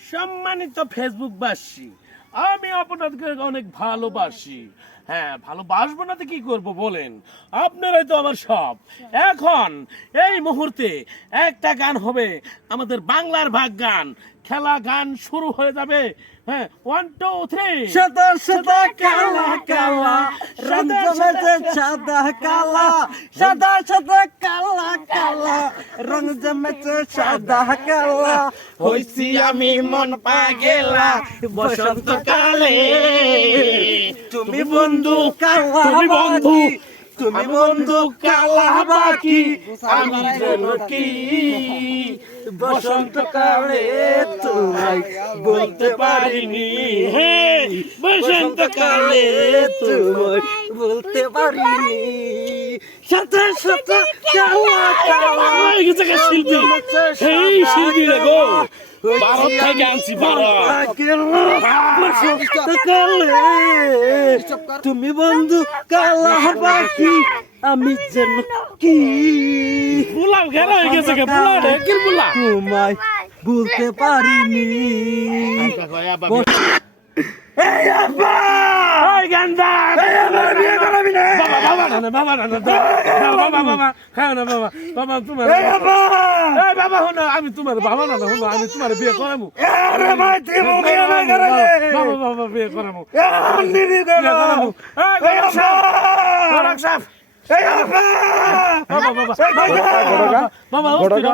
সম্মানিত ফেসবুকবাসী, আমি আপনাদেরকে অনেক ভালোবাসি। হ্যাঁ, ভালোবাসবো না তো কি করবো বলেন? আপনারাই তো আমার সব। এখন এই মুহূর্তে একটা গান হবে, আমাদের বাংলার ভাগ গান। খেলা গান শুরু হয়ে যাবে। হ্যাঁ, 1 2 3। সাদা সাদা কালা কালা রং জমেছে সাদা কালা, সাদা সাদা কালা কালা রং জমেছে সাদা কালা। হইছি আমি মন পাগেলা বসন্তকালে। তুমি বন্ধু কালা তুমি বন্ধু বাকি, তুমি বন্ধু কালা বাকি, আমি যেন কি বসন্তকালে তোমায় বলতে পারিনি। হে বসন্তকালে তোমায় বলতে পারিনি। সাদা সাদা কালা কালা এই যে শিল্পী, এই শিল্পী রে গো, ভারত থেকে আনছি ভারত। তুমি বন্ধু কালা বাকি, আমি যেন কি পোলাও ঘেরা হয়ে গেছে কে? পোলাও রে কি পোলা? তোমায় বলতে পারিনি। ওই গান্দা বিয়ে করাবি না বাবা, বাবা না বাবা খাও না বাবা, বাবা তোমার এই বাবা হো না, আমি তোমার বাবা না হো, আমি তোমার বিয়ে করাবো। আরে ভাই তুমি বিয়ে না করালে বাবা, বাবা বিয়ে করাবো, আমি বিয়ে করাবো। এই বাবা সাহেব, এই বাবা বাবা বাবা বাবা